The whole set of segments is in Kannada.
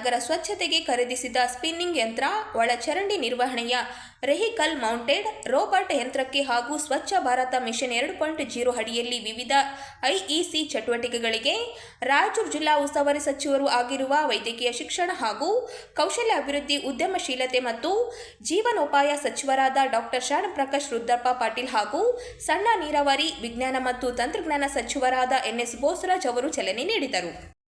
ನಗರ ಸ್ವಚ್ಛತೆಗೆ ಖರೀದಿಸಿದ ಸ್ಪಿನ್ನಿಂಗ್ ಯಂತ್ರ, ಒಳಚರಂಡಿ ನಿರ್ವಹಣೆಯ ರೆಹಿಕಲ್ ಮೌಂಟೆಡ್ ರೋಬರ್ಟ್ ಯಂತ್ರಕ್ಕೆ ಹಾಗೂ ಸ್ವಚ್ಛ ಭಾರತ ಮಿಷನ್ ಎರಡು ಪಾಯಿಂಟ್ ಜೀರೋ ಅಡಿಯಲ್ಲಿ ವಿವಿಧ ಐಇಸಿ ಚಟುವಟಿಕೆಗಳಿಗೆ ರಾಯಚೂರು ಜಿಲ್ಲಾ ಉಸ್ತುವಾರಿ ಸಚಿವರು ಆಗಿರುವ ವೈದ್ಯಕೀಯ ಶಿಕ್ಷಣ ಹಾಗೂ ಕೌಶಲ್ಯ ಅಭಿವೃದ್ಧಿ, ಉದ್ಯಮಶೀಲತೆ ಮತ್ತು ಜೀವನೋಪಾಯ ಸಚಿವರಾದ ಡಾಕ್ಟರ್ ಶರಣಪ್ರಕಾಶ್ ರುದ್ರಪ್ಪ ಪಾಟೀಲ್ ಹಾಗೂ ಸಣ್ಣ ನೀರಾವರಿ ವಿಜ್ಞಾನ ಮತ್ತು ತಂತ್ರಜ್ಞಾನ ಸಚಿವರಾದ ಎನ್ಎಸ್ ಬೋಸರಾಜ್ ಅವರು ಚಲನೆ ನೀಡಿದರು.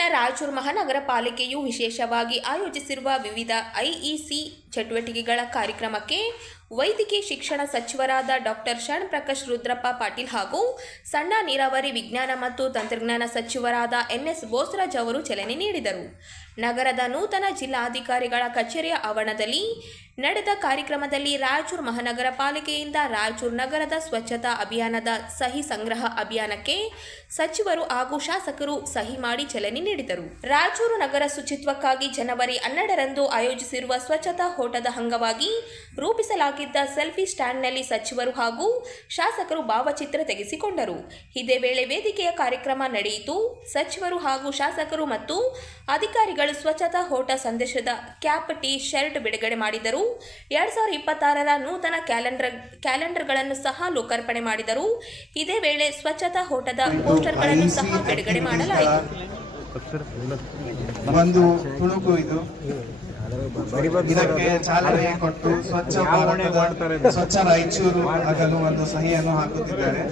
ಇಲ್ಲಿನ ರಾಯಚೂರು ಮಹಾನಗರ ಪಾಲಿಕೆಯು ವಿಶೇಷವಾಗಿ ಆಯೋಜಿಸಿರುವ ವಿವಿಧ ಐಇಸಿ ಚಟುವಟಿಕೆಗಳ ಕಾರ್ಯಕ್ರಮಕ್ಕೆ ವೈದ್ಯಕೀಯ ಶಿಕ್ಷಣ ಸಚಿವರಾದ ಡಾಕ್ಟರ್ ಶರಣಪ್ರಕಾಶ್ ರುದ್ರಪ್ಪ ಪಾಟೀಲ್ ಹಾಗೂ ಸಣ್ಣ ನೀರಾವರಿ ವಿಜ್ಞಾನ ಮತ್ತು ತಂತ್ರಜ್ಞಾನ ಸಚಿವರಾದ ಎನ್ಎಸ್ ಬೋಸರಾಜ್ ಅವರು ಚಲನೆ ನೀಡಿದರು. ನಗರದ ನೂತನ ಜಿಲ್ಲಾಧಿಕಾರಿಗಳ ಕಚೇರಿಯ ಆವರಣದಲ್ಲಿ ನಡೆದ ಕಾರ್ಯಕ್ರಮದಲ್ಲಿ ರಾಯಚೂರು ಮಹಾನಗರ ಪಾಲಿಕೆಯಿಂದ ರಾಯಚೂರು ನಗರದ ಸ್ವಚ್ಛತಾ ಅಭಿಯಾನದ ಸಹಿ ಸಂಗ್ರಹ ಅಭಿಯಾನಕ್ಕೆ ಸಚಿವರು ಹಾಗೂ ಶಾಸಕರು ಸಹಿ ಮಾಡಿ ಚಲನೆ ನೀಡಿದರು. ರಾಯಚೂರು ನಗರ ಶುಚಿತ್ವಕ್ಕಾಗಿ ಜನವರಿ ಹನ್ನೆರಡರಂದು ಆಯೋಜಿಸಿರುವ ಸ್ವಚ್ಛತಾ ಓಟದ ಅಂಗವಾಗಿ ರೂಪಿಸಲಾಗಿದ್ದ ಸೆಲ್ಫಿ ಸ್ಟ್ಯಾಂಡ್ನಲ್ಲಿ ಸಚಿವರು ಹಾಗೂ ಶಾಸಕರು ಭಾವಚಿತ್ರ ತೆಗೆಸಿಕೊಂಡರು. ಇದೇ ವೇಳೆ ವೇದಿಕೆಯ ಕಾರ್ಯಕ್ರಮ ನಡೆಯಿತು. ಸಚಿವರು ಹಾಗೂ ಶಾಸಕರು ಮತ್ತು ಅಧಿಕಾರಿಗಳು ಸ್ವಚ್ಛತಾ ಹೋಟ ಸಂದೇಶದ ಕ್ಯಾಪ್ ಟಿ ಶರ್ಟ್ ಬಿಡುಗಡೆ ಮಾಡಿದರು ಎರಡ್ ಸಾವಿರದ ಇಪ್ಪತ್ತಾರರ ನೂತನ ಕ್ಯಾಲೆಂಡರ್ ಕ್ಯಾಲೆಂಡರ್ಗಳನ್ನು ಸಹ ಲೋಕಾರ್ಪಣೆ ಮಾಡಿದರು ಇದೇ ವೇಳೆ ಸ್ವಚ್ಛತಾ ಹೋಟದ ಪೋಸ್ಟರ್ಗಳನ್ನು ಸಹ ಬಿಡುಗಡೆ ಮಾಡಲಾಯಿತು ಒಂದು ತುಣುಕು ಇದು ಇದಕ್ಕೆ ಚಾಲನೆ ಕೊಟ್ಟು ಸ್ವಚ್ಛ ಭಾರತದ ಸ್ವಚ್ಛ ರಾಯಚೂರು ಆಗಲು ಒಂದು ಸಹಿಯನ್ನು ಹಾಕುತ್ತಿದ್ದಾರೆ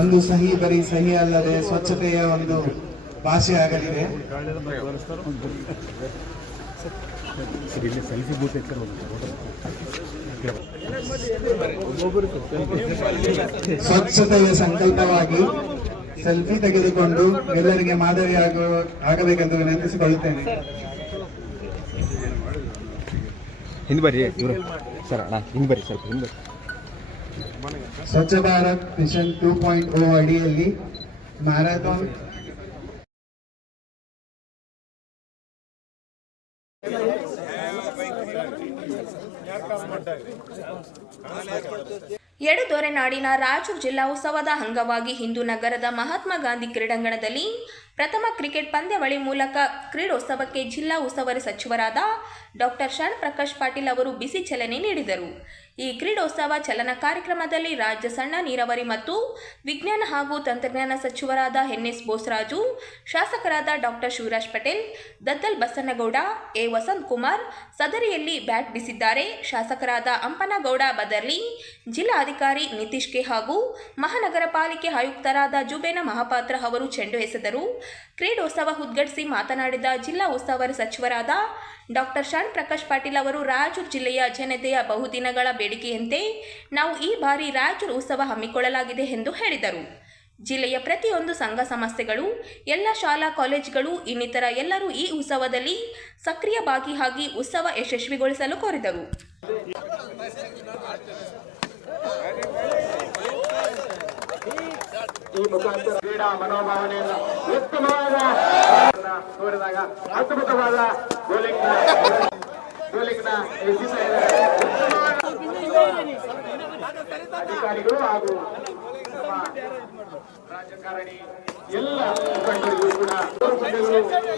ಒಂದು ಸಹಿ, ಬರೀ ಸಹಿ ಅಲ್ಲದೆ ಸ್ವಚ್ಛತೆಯ ಒಂದು ಭಾಷೆ ಆಗಲಿದೆ. ಸ್ವಚ್ಛತೆಯ ಸಂಕಲ್ಪವಾಗಿ ಸೆಲ್ಫಿ ತೆಗೆದುಕೊಂಡು ಎಲ್ಲರಿಗೆ ಮಾದರಿ ಆಗ, ಆಗಬೇಕೆಂದು ವಿನಂತಿಸಿಕೊಳ್ಳುತ್ತೇನೆ. ಹಿಂದೆ ಬರ್ರಿ ಸರ್, ಅಣ್ಣ, ಹಿಂದೆ ಬರ್ರಿ, ಸ್ವಲ್ಪ ಹಿಂದೆ Swachh Bharat mission two point O ಅಡಿಯಲ್ಲಿ ಮ್ಯಾರಥಾನ್. ಎಡದೊರೆ ನಾಡಿನ ರಾಯಚೂರು ಜಿಲ್ಲಾ ಉತ್ಸವದ ಅಂಗವಾಗಿ ಹಿಂದೂ ನಗರದ ಮಹಾತ್ಮ ಗಾಂಧಿ ಕ್ರೀಡಾಂಗಣದಲ್ಲಿ ಪ್ರಥಮ ಕ್ರಿಕೆಟ್ ಪಂದ್ಯಾವಳಿ ಮೂಲಕ ಕ್ರೀಡೋತ್ಸವಕ್ಕೆ ಜಿಲ್ಲಾ ಉಸ್ತುವಾರಿ ಸಚಿವರಾದ ಡಾಕ್ಟರ್ ಶರಣ್ ಪ್ರಕಾಶ್ ಪಾಟೀಲ್ ಅವರು ಬಿಸಿ ಚಲನೆ ನೀಡಿದರು. ಈ ಕ್ರೀಡೋತ್ಸವ ಚಲನ ಕಾರ್ಯಕ್ರಮದಲ್ಲಿ ರಾಜ್ಯ ಸಣ್ಣ ನೀರಾವರಿ ಮತ್ತು ವಿಜ್ಞಾನ ಹಾಗೂ ತಂತ್ರಜ್ಞಾನ ಸಚಿವರಾದ ಎನ್ ಎಸ್ ಬೋಸರಾಜು, ಶಾಸಕರಾದ ಡಾಕ್ಟರ್ ಶಿವರಾಜ್ ಪಟೇಲ್, ದತ್ತಲ್ ಬಸನ್ನಗೌಡ ಎ ವಸಂತ್ ಕುಮಾರ್ ಸದರಿಯಲ್ಲಿ ಬ್ಯಾಟ್ ಬಿಸಿದ್ದಾರೆ. ಶಾಸಕರಾದ ಅಂಪನಗೌಡ ಬದರ್ಲಿ ಜಿಲ್ಲಾಧಿಕಾರಿ ನಿತೀಶ್ ಕೆ ಹಾಗೂ ಮಹಾನಗರ ಪಾಲಿಕೆ ಆಯುಕ್ತರಾದ ಜುಬೇನ ಮಹಾಪಾತ್ರ ಅವರು ಚೆಂಡು ಎಸೆದರು. ಕ್ರೀಡೋತ್ಸವ ಉದ್ಘಾಟಿಸಿ ಮಾತನಾಡಿದ ಜಿಲ್ಲಾ ಉಸ್ತುವಾರಿ ಸಚಿವರಾದ ಡಾಕ್ಟರ್ ಶಾನ್ ಪ್ರಕಾಶ್ ಪಾಟೀಲ್ ಅವರು, ರಾಯಚೂರು ಜಿಲ್ಲೆಯ ಜನತೆಯ ಬಹುದಿನಗಳ ಬೇಡಿಕೆಯಂತೆ ನಾವು ಈ ಬಾರಿ ರಾಯಚೂರು ಉತ್ಸವ ಹಮ್ಮಿಕೊಳ್ಳಲಾಗಿದೆ ಎಂದು ಹೇಳಿದರು. ಜಿಲ್ಲೆಯ ಪ್ರತಿಯೊಂದು ಸಂಘ ಸಂಸ್ಥೆಗಳು, ಎಲ್ಲ ಶಾಲಾ ಕಾಲೇಜುಗಳು, ಇನ್ನಿತರ ಎಲ್ಲರೂ ಈ ಉತ್ಸವದಲ್ಲಿ ಸಕ್ರಿಯ ಭಾಗಿಯಾಗಿ ಉತ್ಸವ ಯಶಸ್ವಿಗೊಳಿಸಲು ಕೋರಿದರು. ಈ ಮುಖಾಂತರ ಕ್ರೀಡಾ ಮನೋಭಾವನೆಯನ್ನು ಉತ್ತಮವಾದ ತೋರಿದಾಗ ಅದ್ಭುತವಾದ ಗೋಲಿಂಗ್ ಗೋಲಿಂಗ್ನ. ಅಧಿಕಾರಿಗಳು ಹಾಗೂ ರಾಜಕಾರಣಿ ಎಲ್ಲ ಮುಖಂಡರಿಗೂ ಕೂಡ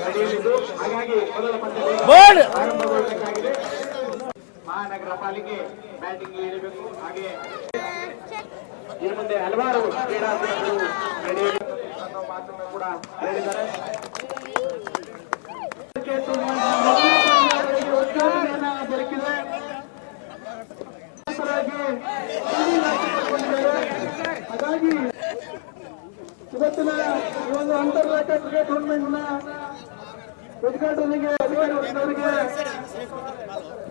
ನಡೆಯಲಿದ್ದು ಹಾಗಾಗಿ ಮೊದಲ ಪಂದ್ಯ ಆರಂಭಗೊಳ್ಳಬೇಕಾಗಿದೆ. ಮಹಾನಗರ ಪಾಲಿಕೆ ಬ್ಯಾಟಿಂಗ್ ಇಳಿಬೇಕು ಹಾಗೆ ಇನ್ನು ಮುಂದೆ ಹಲವಾರು ಕ್ರೀಡಾಪಟುಗಳು ನಡೆಯಲಿ ಅನ್ನೋ ಮಾತನ್ನು ಕೂಡ ಹೇಳಿದ್ದಾರೆ ದೊರಕಿದೆ. ಹಾಗಾಗಿ ಇವತ್ತಿನ ಈ ಒಂದು ಅಂತಾರಾಷ್ಟ್ರೀಯ ಕ್ರಿಕೆಟ್ ಟೂರ್ನಮೆಂಟ್ನ ಉದ್ಘಾಟನೆಗೆ ಅಧಿಕಾರಿ ವರ್ಗದವರಿಗೆ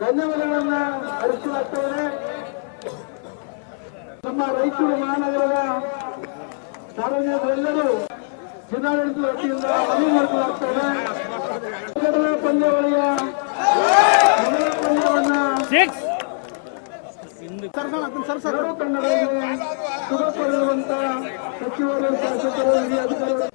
ಧನ್ಯವಾದಗಳನ್ನ ಅರ್ಪಿಸಲಾಗ್ತದೆ ನಮ್ಮ ರಾಯಚೂರು ಮಹಾನಗರದ ಸಾರ್ವಜನಿಕರೆಲ್ಲರೂ ಜಿಲ್ಲಾಡಳಿತದ ವತಿಯಿಂದ ಮನವಿ ಮಾಡಿಕೊಳ್ಳಲಾಗ್ತದೆ ಪಂದ್ಯಾವಳಿಯ ಪಂದ್ಯವನ್ನ ಕೋರಿರುವಂತ ಸಚಿವರು ಶಾಸಕರು ಹಿರಿಯ ಅಧಿಕಾರಿಗಳು.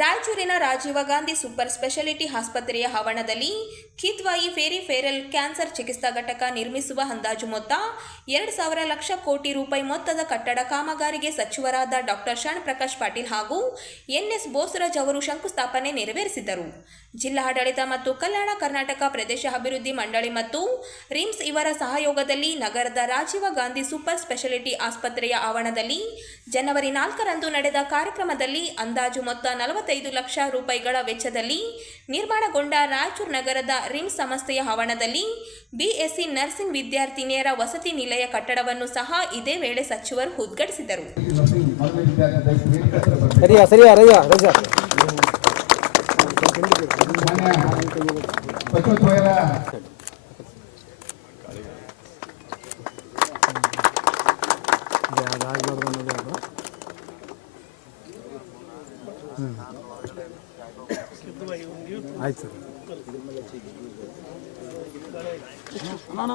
ರಾಯಚೂರಿನ ರಾಜೀವ ಗಾಂಧಿ ಸೂಪರ್ ಸ್ಪೆಷಾಲಿಟಿ ಆಸ್ಪತ್ರೆಯ ಆವರಣದಲ್ಲಿ ಕಿತ್ವಾಯಿ ಫೇರಿ ಫೇರಲ್ ಕ್ಯಾನ್ಸರ್ ಚಿಕಿತ್ಸಾ ಘಟಕ ನಿರ್ಮಿಸುವ ಅಂದಾಜು ಮೊತ್ತ ಎರಡು ಸಾವಿರ ಲಕ್ಷ ಕೋಟಿ ರೂಪಾಯಿ ಮೊತ್ತದ ಕಟ್ಟಡ ಕಾಮಗಾರಿಗೆ ಸಚಿವರಾದ ಡಾಕ್ಟರ್ ಶಣ್ ಪ್ರಕಾಶ್ ಪಾಟೀಲ್ ಹಾಗೂ ಎನ್ಎಸ್ ಬೋಸರಾಜ್ ಅವರು ಶಂಕುಸ್ಥಾಪನೆ ನೆರವೇರಿಸಿದರು. ಜಿಲ್ಲಾಡಳಿತ ಮತ್ತು ಕಲ್ಯಾಣ ಕರ್ನಾಟಕ ಪ್ರದೇಶ ಅಭಿವೃದ್ಧಿ ಮಂಡಳಿ ಮತ್ತು ರಿಮ್ಸ್ ಇವರ ಸಹಯೋಗದಲ್ಲಿ ನಗರದ ರಾಜೀವ ಗಾಂಧಿ ಸೂಪರ್ ಸ್ಪೆಷಾಲಿಟಿ ಆಸ್ಪತ್ರೆಯ ಆವರಣದಲ್ಲಿ ಜನವರಿ ನಾಲ್ಕರಂದು ನಡೆದ ಕಾರ್ಯಕ್ರಮದಲ್ಲಿ ಅಂದಾಜು ಮೊತ್ತ ನಲವತ್ತೈದು ಲಕ್ಷ ರೂಪಾಯಿಗಳ ವೆಚ್ಚದಲ್ಲಿ ನಿರ್ಮಾಣಗೊಂಡ ರಾಯಚೂರು ನಗರದ ರಿಮ್ಸ್ ಸಂಸ್ಥೆಯ ಹವಣದಲ್ಲಿ ಬಿಎಸ್ಸಿ ನರ್ಸಿಂಗ್ ವಿದ್ಯಾರ್ಥಿನಿಯರ ವಸತಿ ನಿಲಯ ಕಟ್ಟಡವನ್ನು ಸಹ ಇದೇ ವೇಳೆ ಸಚಿವರು ಉದ್ಘಾಟಿಸಿದರು. ಆಯ್ತು.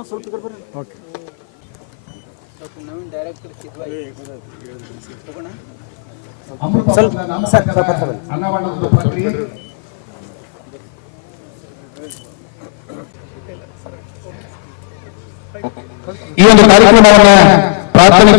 Sir okay. ಸ್ವಲ್ಪ ಸರ್ ಸ್ವಲ್ಪ ಸ್ವಲ್ಪ ಪ್ರಕ್ರಿಯೆ. ಈ ಒಂದು ಕಾರ್ಯಕ್ರಮವನ್ನು ಪ್ರಾಥಮಿಕ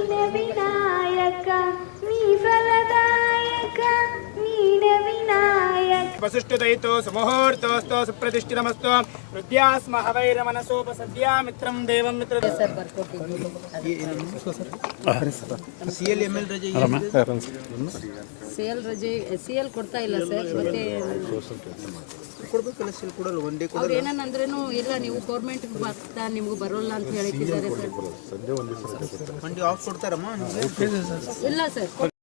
ನೀನೆ ವಿನಾಯಕ ನೀ ವಸುಷ್ಟುದಯಿತು ಸುಮುಹೂರ್ತೋಸ್ತೋ ಸುಪ್ರತಿಷ್ಠಿತಮಸ್ತು ವೃದ್ಧಾಸ್ಮ ಹವೈರ ಮನಸೋಪ ಸದ್ಯಾ ಮಿತ್ರಂ ದೇವಂ ಮಿತ್ರ ಸಿಎಲ್ ಎಂ ಎಲ್ ರಜೆ ಸಿಎಲ್ ರಜೆ ಸಿಎಲ್ ಕೊಡ್ತಾ ಇಲ್ಲ ಸರ್ ಮತ್ತೆ ಕೊಡ್ಬೇಕಲ್ಲ ಸಿಎಲ್ ಕೊಡಲ್ಲ ಒನ್ ಡೇ ಏನಂದ್ರೇನು ಇಲ್ಲ ನೀವು ಗೌರ್ಮೆಂಟ್ ಬರ್ತಾ ನಿಮ್ಗೆ ಬರೋಲ್ಲ ಅಂತ ಹೇಳಿದ್ದಾರೆ ಸರ್ ಮಂಡಿ ಆಫ್ ಕೊಡ್ತಾರಮ್ಮ ಇಲ್ಲ ಸರ್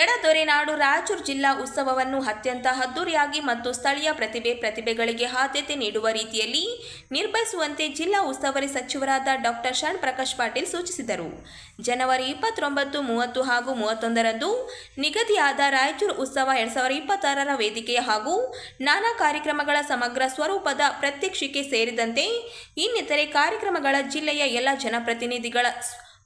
ಎಡದೊರೆನಾಡು ರಾಯಚೂರು ಜಿಲ್ಲಾ ಉತ್ಸವವನ್ನು ಅತ್ಯಂತ ಅದ್ದೂರಿಯಾಗಿ ಮತ್ತು ಸ್ಥಳೀಯ ಪ್ರತಿಭೆ ಪ್ರತಿಭೆಗಳಿಗೆ ಆದ್ಯತೆ ನೀಡುವ ರೀತಿಯಲ್ಲಿ ನಿರ್ವಹಿಸುವಂತೆ ಜಿಲ್ಲಾ ಉಸ್ತುವಾರಿ ಸಚಿವರಾದ ಡಾಕ್ಟರ್ ಶರಣ್ ಪ್ರಕಾಶ್ ಪಾಟೀಲ್ ಸೂಚಿಸಿದರು. ಜನವರಿ ಇಪ್ಪತ್ತೊಂಬತ್ತು, ಮೂವತ್ತು ಹಾಗೂ ಮೂವತ್ತೊಂದರಂದು ನಿಗದಿಯಾದ ರಾಯಚೂರು ಉತ್ಸವ ಎರಡು ಸಾವಿರದ ಇಪ್ಪತ್ತಾರರ ವೇದಿಕೆ ಹಾಗೂ ನಾನಾ ಕಾರ್ಯಕ್ರಮಗಳ ಸಮಗ್ರ ಸ್ವರೂಪದ ಪ್ರತ್ಯಕ್ಷಿಕೆ ಸೇರಿದಂತೆ ಇನ್ನಿತರೆ ಕಾರ್ಯಕ್ರಮಗಳ ಜಿಲ್ಲೆಯ ಎಲ್ಲ ಜನಪ್ರತಿನಿಧಿಗಳ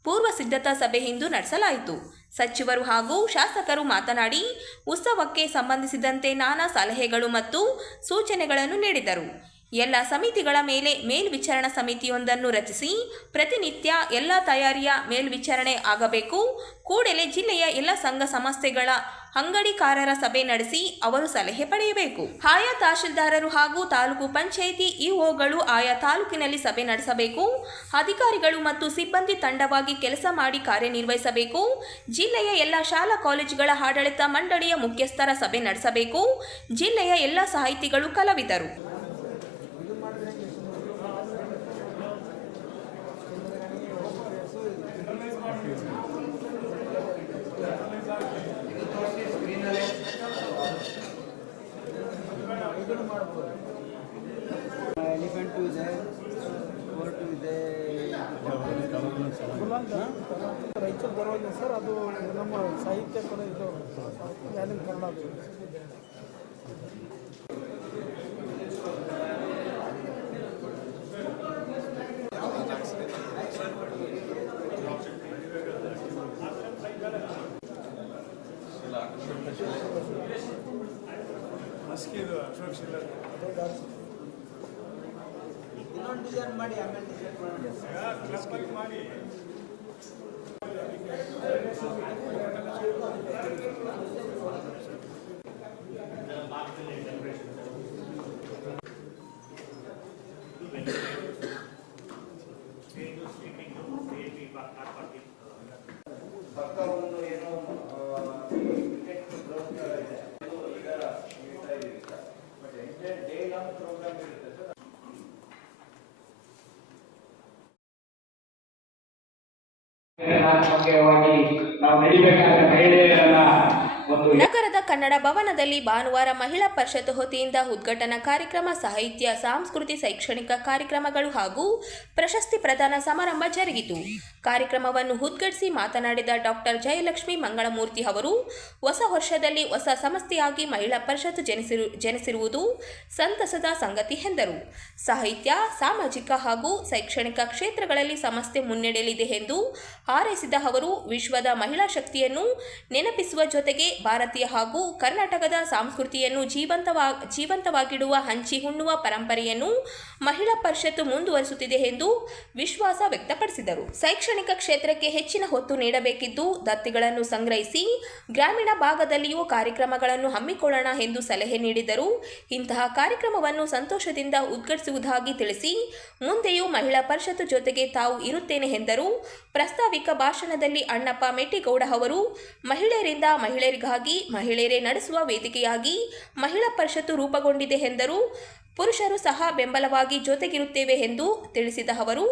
ಪೂರ್ವ ಸಿದ್ಧತಾ ಸಭೆ ಇಂದು ನಡೆಸಲಾಯಿತು. ಸಚಿವರು ಹಾಗೂ ಶಾಸಕರು ಮಾತನಾಡಿ, ಉತ್ಸವಕ್ಕೆ ಸಂಬಂಧಿಸಿದಂತೆ ನಾನಾ ಸಲಹೆಗಳು ಮತ್ತು ಸೂಚನೆಗಳನ್ನು ನೀಡಿದರು. ಎಲ್ಲ ಸಮಿತಿಗಳ ಮೇಲೆ ಮೇಲ್ವಿಚಾರಣಾ ಸಮಿತಿಯೊಂದನ್ನು ರಚಿಸಿ ಪ್ರತಿನಿತ್ಯ ಎಲ್ಲ ತಯಾರಿಯ ಮೇಲ್ವಿಚಾರಣೆ ಆಗಬೇಕು. ಕೂಡಲೇ ಜಿಲ್ಲೆಯ ಎಲ್ಲ ಸಂಘ ಸಂಸ್ಥೆಗಳ ಅಂಗಡಿಕಾರರ ಸಭೆ ನಡೆಸಿ ಅವರು ಸಲಹೆ ಪಡೆಯಬೇಕು. ಆಯಾ ತಹಶೀಲ್ದಾರರು ಹಾಗೂ ತಾಲೂಕು ಪಂಚಾಯಿತಿ ಇಒಗಳು ಆಯಾ ತಾಲೂಕಿನಲ್ಲಿ ಸಭೆ ನಡೆಸಬೇಕು. ಅಧಿಕಾರಿಗಳು ಮತ್ತು ಸಿಬ್ಬಂದಿ ತಂಡವಾಗಿ ಕೆಲಸ ಮಾಡಿ ಕಾರ್ಯನಿರ್ವಹಿಸಬೇಕು. ಜಿಲ್ಲೆಯ ಎಲ್ಲ ಶಾಲಾ ಕಾಲೇಜುಗಳ ಆಡಳಿತ ಮಂಡಳಿಯ ಮುಖ್ಯಸ್ಥರ ಸಭೆ ನಡೆಸಬೇಕು. ಜಿಲ್ಲೆಯ ಎಲ್ಲ ಸಾಹಿತಿಗಳು ಕಲಾವಿದರು. ರಾಯಚೂರು ಪರವಾಗಿಲ್ಲ ಸರ್ ಅದು ನಮ್ಮ ಸಾಹಿತ್ಯ ಕೂಡ ಇದು ಯಾರಿನ ಕನ್ನಡ ಅದು. ಧನಾತ್ಮಕವಾಗಿ ನಾವು ನಡಿಬೇಕಾದ ಮಹಿಳೆಯರನ್ನ ಒಂದು ನಗರದ ಕನ್ನಡ ಭವನದಲ್ಲಿ ಭಾನುವಾರ ಮಹಿಳಾ ಪರಿಷತ್ ಹೊತಿಯಿಂದ ಉದ್ಘಾಟನಾ ಕಾರ್ಯಕ್ರಮ, ಸಾಹಿತ್ಯ, ಸಾಂಸ್ಕೃತಿ, ಶೈಕ್ಷಣಿಕ ಕಾರ್ಯಕ್ರಮಗಳು ಹಾಗೂ ಪ್ರಶಸ್ತಿ ಪ್ರದಾನ ಸಮಾರಂಭ ಜರುಗಿತು. ಕಾರ್ಯಕ್ರಮವನ್ನು ಉದ್ಘಾಟಿಸಿ ಮಾತನಾಡಿದ ಡಾಕ್ಟರ್ ಜಯಲಕ್ಷ್ಮಿ ಮಂಗಳಮೂರ್ತಿ ಅವರು, ಹೊಸ ವರ್ಷದಲ್ಲಿ ಹೊಸ ಸಂಸ್ಥೆಯಾಗಿ ಮಹಿಳಾ ಪರಿಷತ್ ಜನಿಸಿರು, ಜನಿಸಿರುವುದು ಸಂತಸದ ಸಂಗತಿ ಎಂದರು. ಸಾಹಿತ್ಯ, ಸಾಮಾಜಿಕ ಹಾಗೂ ಶೈಕ್ಷಣಿಕ ಕ್ಷೇತ್ರಗಳಲ್ಲಿ ಸಂಸ್ಥೆ ಮುನ್ನಡೆಯಲಿದೆ ಎಂದು ಹಾರೈಸಿದ ಅವರು, ವಿಶ್ವದ ಮಹಿಳಾ ಶಕ್ತಿಯನ್ನು ನೆನಪಿಸುವ ಜೊತೆಗೆ ಭಾರತೀಯ ಹಾಗೂ ಕರ್ನಾಟಕದ ಸಂಸ್ಕೃತಿಯನ್ನು ಜೀವಂತವಾ, ಜೀವಂತವಾಗಿಡುವ ಹಂಚಿ ಹುಣ್ಣುವ ಪರಂಪರೆಯನ್ನು ಮಹಿಳಾ ಪರಿಷತ್ತು ಮುಂದುವರಿಸುತ್ತಿದೆ ಎಂದು ವಿಶ್ವಾಸ ವ್ಯಕ್ತಪಡಿಸಿದರು. ಶೈಕ್ಷಣಿಕ ಕ್ಷೇತ್ರಕ್ಕೆ ಹೆಚ್ಚಿನ ಹೊತ್ತು ನೀಡಬೇಕಿದ್ದು ದತ್ತಿಗಳನ್ನು ಸಂಗ್ರಹಿಸಿ ಗ್ರಾಮೀಣ ಭಾಗದಲ್ಲಿಯೂ ಕಾರ್ಯಕ್ರಮಗಳನ್ನು ಹಮ್ಮಿಕೊಳ್ಳೋಣ ಎಂದು ಸಲಹೆ ನೀಡಿದರು. ಇಂತಹ ಕಾರ್ಯಕ್ರಮವನ್ನು ಸಂತೋಷದಿಂದ ಉದ್ಘಾಟಿಸುವುದಾಗಿ ತಿಳಿಸಿ ಮುಂದೆಯೂ ಮಹಿಳಾ ಪರಿಷತ್ತು ಜೊತೆಗೆ ತಾವು ಇರುತ್ತೇನೆ ಎಂದರು. ಪ್ರಸ್ತಾವಿಕ ಭಾಷಣದಲ್ಲಿ ಅಣ್ಣಪ್ಪ ಮೆಟ್ಟಿಗೌಡ ಅವರು, ಮಹಿಳೆಯರಿಂದ ಮಹಿಳೆಯರಿಗಾಗಿ ಮಹಿಳೆಯರೇ ನಡೆಸುವ ವೇದಿಕೆಯಾಗಿ ಮಹಿಳಾ ಪರಿಷತ್ತು ರೂಪುಗೊಂಡಿದೆ ಎಂದರು. ಪುರುಷರು ಸಹ ಬೆಂಬಲವಾಗಿ ಜೊತೆಗಿರುತ್ತೇವೆ ಎಂದು ತಿಳಿಸಿದ ಅವರು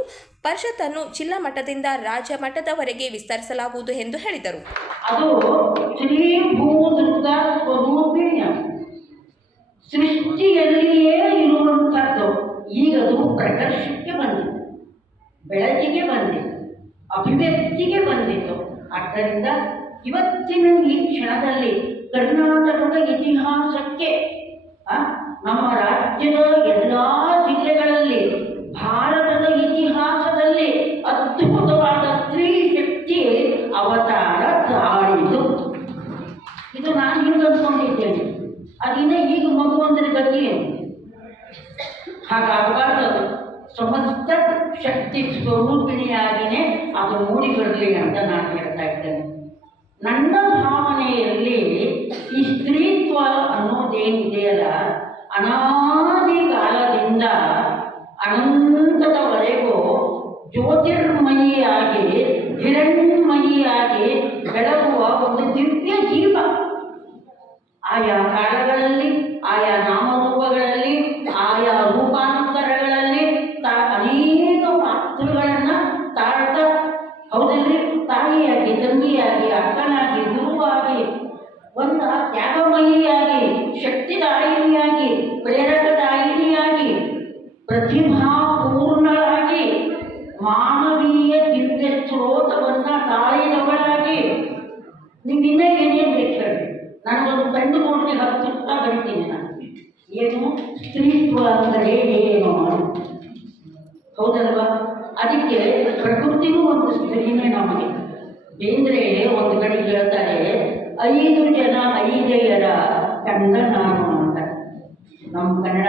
ಪರಿಷತ್ತನ್ನು ಜಿಲ್ಲಾ ಮಟ್ಟದಿಂದ ರಾಜ್ಯ ಮಟ್ಟದವರೆಗೆ ವಿಸ್ತರಿಸಲಾಗುವುದು ಎಂದು ಹೇಳಿದರು. ಸೃಷ್ಟಿಯಲ್ಲಿಯೇ ಇರುವಂಥದ್ದು ಈಗ ಅದು ಪ್ರಕರ್ಷಕ್ಕೆ ಬಂದಿತು, ಬೆಳಕಿಗೆ ಬಂದಿತು, ಅಭಿವ್ಯಕ್ತಿಗೆ ಬಂದಿತು. ಆದ್ದರಿಂದ ಇವತ್ತಿನ ಈ ಕ್ಷಣದಲ್ಲಿ ಕರ್ನಾಟಕದ ಇತಿಹಾಸಕ್ಕೆ ನಮ್ಮ ರಾಜ್ಯದ ಎಲ್ಲ ಜಿಲ್ಲೆಗಳಲ್ಲಿ, ಭಾರತದ ಇತಿಹಾಸದಲ್ಲಿ ಅದ್ಭುತವಾದ ಸ್ತ್ರೀ ಶಕ್ತಿ ಅವತಾರ ತಾಳಿತು ಇದು ನಾನು ಹಿಂಗೆ ಅಂದ್ಕೊಂಡಿದ್ದೇನೆ ಅದಿನ್ನ ಈಗ ಮಗು ಅಂದ್ರೆ ಗತಿ ಏನು? ಹಾಗಾಗಬಾರ್ದು ಅದು. ಸಮಸ್ತ ಶಕ್ತಿ ಸ್ವರೂಪಿಣಿಯಾಗಿನೇ ಬರಲಿ ಅಂತ ನಾನು ಹೇಳ್ತಾ ಇದ್ದೇನೆ. ನನ್ನ ಭಾವನೆಯಲ್ಲಿ ಈ ಸ್ತ್ರೀತ್ವ ಅನ್ನೋದೇನಿದೆಯಲ್ಲ ಅನಾದಿ ಕಾಲದಿಂದ ಅನಂತದವರೆಗೂ ಜ್ಯೋತಿರ್ಮಯಿಯಾಗಿ ಹಿರಣ್ಮಯಿಯಾಗಿ ಬೆಳಗುವ ಒಂದು ದಿವ್ಯ ಜೀವ ಆಯಾ ಕಾಲಗಳಲ್ಲಿ, ಆಯಾ ನಾಮರೂಪಗಳಲ್ಲಿ, ಆಯಾ ರೂಪಾಂತರಗಳಲ್ಲಿ ತಾ ಅನೇಕ ಪಾತ್ರಗಳನ್ನ ತಾಳ್ತಾ, ಹೌದಲ್ರಿ? ತಾಯಿಯಾಗಿ, ತಂಗಿಯಾಗಿ, ಅಕ್ಕನಾಗಿ, ಗುರುವಾಗಿ, ಒಂದ ತ್ಯಾಗಮಯಿಯಾಗಿ ಪ್ರತಿಭಾಪೂರ್ಣಳಾಗಿ, ಮಾನವೀಯ ದಿವ್ಯ ಸ್ರೋತವನ್ನ ತಾಳಿದವಳಾಗಿ. ನಿಮ್ಗೆ ಇನ್ನೇ ಏನೇನು ಬೇಕು ಹೇಳಿ ನನಗೊಂದು ಗಂಡು ಹತ್ತು ರೂಪಾಯಿ ಬರ್ತೀನಿ ನಾನು. ಏನು? ಸ್ತ್ರೀತ್ವ ಅಂದರೆ ಏನು? ಹೌದಲ್ವಾ? ಅದಕ್ಕೆ ಪ್ರಕೃತಿಗೂ ಒಂದು ಸ್ತ್ರೀನೇ ನಮಗೆ. ಬೇಂದ್ರೆ ಒಂದು ಕಡೆ ಹೇಳ್ತಾರೆ, ಐದು ಜನ ಐದೆಯರ ಕಂಡ ನಾನು ಅಂತ. ನಮ್ಮ ಕನ್ನಡ